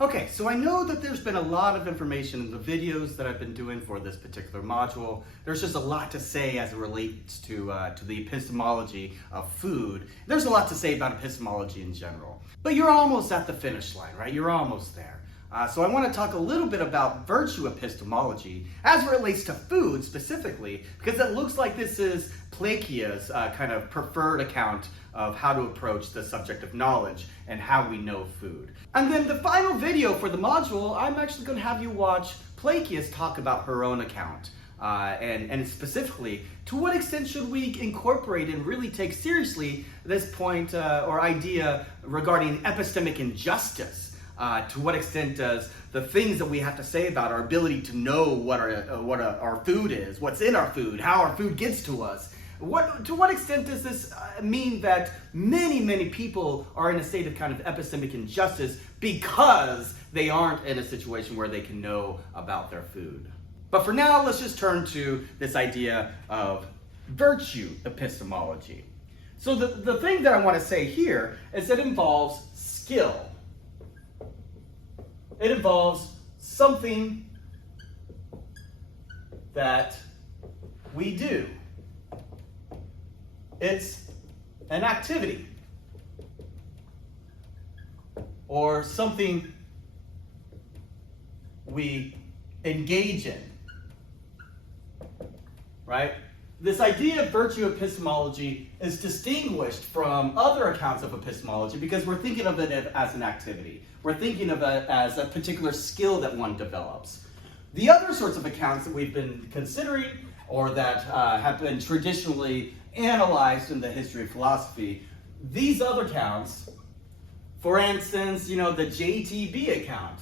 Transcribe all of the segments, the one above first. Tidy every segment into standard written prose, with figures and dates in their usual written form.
Okay, so I know that there's been a lot of information in the videos that I've been doing for this particular module. There's just a lot to say as it relates to the epistemology of food. There's a lot to say about epistemology in general. But you're almost at the finish line, right? You're almost there. So I want to talk a little bit about virtue epistemology as it relates to food specifically, because it looks like this is Plakia's kind of preferred account of how to approach the subject of knowledge and how we know food. And then the final video for the module, I'm actually going to have you watch Plakia's talk about her own account. And specifically, to what extent should we incorporate and really take seriously this point or idea regarding epistemic injustice? To what extent does the things that we have to say about our ability to know what our food is, what's in our food, how our food gets to us, to what extent does this mean that many people are in a state of kind of epistemic injustice because they aren't in a situation where they can know about their food? But for now, let's just turn to this idea of virtue epistemology. So the thing that I want to say here is that it involves skill. It involves something that we do. It's an activity or something we engage in, right? This idea of virtue epistemology is distinguished from other accounts of epistemology because we're thinking of it as an activity. We're thinking of it as a particular skill that one develops. The other sorts of accounts that we've been considering or that have been traditionally analyzed in the history of philosophy, these other accounts, for instance, the JTB account,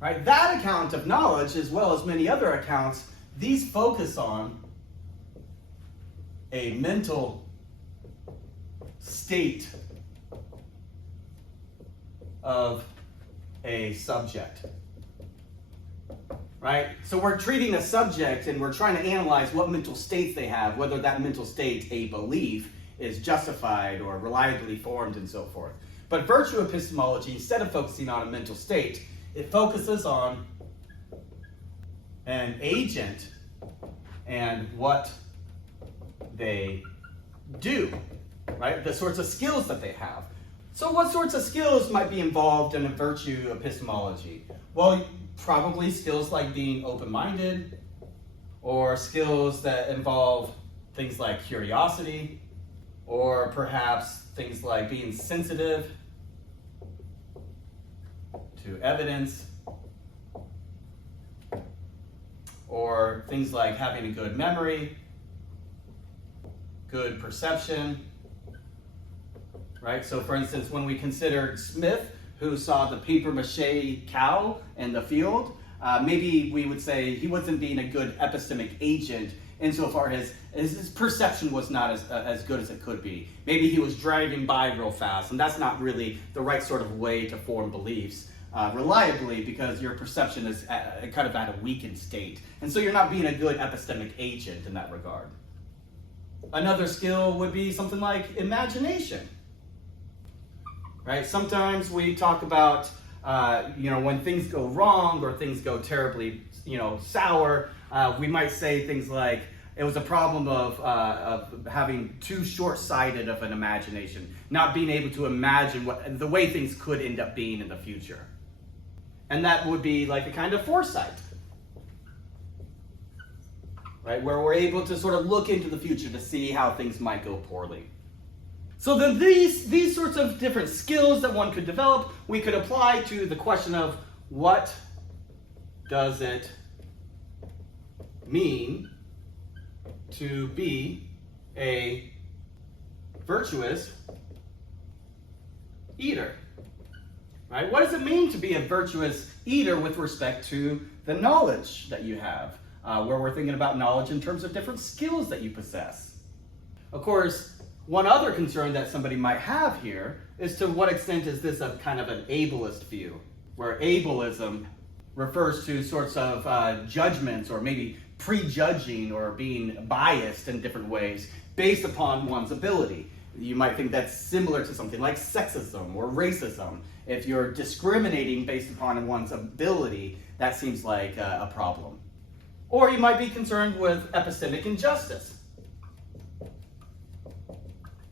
right? That account of knowledge, as well as many other accounts, these focus on a mental state of a subject, right? So we're treating a subject and we're trying to analyze what mental states they have, whether that mental state, a belief, is justified or reliably formed and so forth. But virtue epistemology, instead of focusing on a mental state, it focuses on an agent and what they do, right? The sorts of skills that they have. So what sorts of skills might be involved in a virtue epistemology? Well, probably skills like being open-minded, or skills that involve things like curiosity, or perhaps things like being sensitive to evidence, or things like having a good memory, good perception, right? So for instance, when we considered Smith, who saw the papier-mâché cow in the field, maybe we would say he wasn't being a good epistemic agent insofar as his perception was not as good as it could be. Maybe he was driving by real fast, and that's not really the right sort of way to form beliefs reliably, because your perception is kind of at a weakened state. And so you're not being a good epistemic agent in that regard. Another skill would be something like imagination, right? Sometimes we talk about, when things go wrong or things go terribly, sour, we might say things like, it was a problem of having too short-sighted of an imagination, not being able to imagine the way things could end up being in the future. And that would be like a kind of foresight, right? Where we're able to sort of look into the future to see how things might go poorly. So then these sorts of different skills that one could develop, we could apply to the question of what does it mean to be a virtuous eater, right? What does it mean to be a virtuous eater with respect to the knowledge that you have, where we're thinking about knowledge in terms of different skills that you possess? Of course, one other concern that somebody might have here is to what extent is this a kind of an ableist view, where ableism refers to sorts of judgments or maybe prejudging or being biased in different ways based upon one's ability. You might think that's similar to something like sexism or racism. If you're discriminating based upon one's ability, that seems like a problem. Or you might be concerned with epistemic injustice.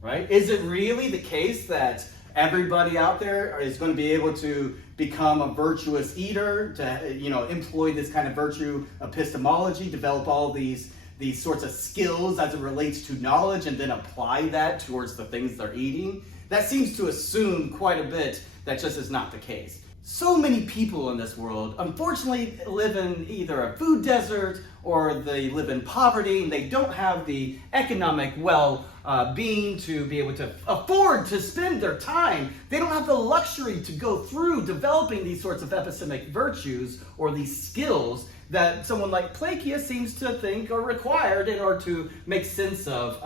Right? Is it really the case that everybody out there is going to be able to become a virtuous eater, to employ this kind of virtue epistemology, develop all these sorts of skills as it relates to knowledge, and then apply that towards the things they're eating? That seems to assume quite a bit that just is not the case. So many people in this world, unfortunately, live in either a food desert or they live in poverty, and they don't have the economic well-being to be able to afford to spend their time. They don't have the luxury to go through developing these sorts of epistemic virtues or these skills that someone like Plancius seems to think are required in order to make sense of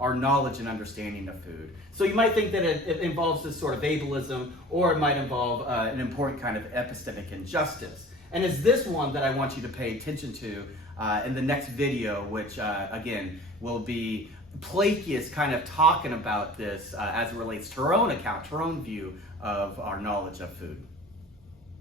our knowledge and understanding of food. So you might think that it involves this sort of ableism, or it might involve an important kind of epistemic injustice. And it's this one that I want you to pay attention to in the next video, which again will be Plancius kind of talking about this as it relates to her own account, her own view of our knowledge of food.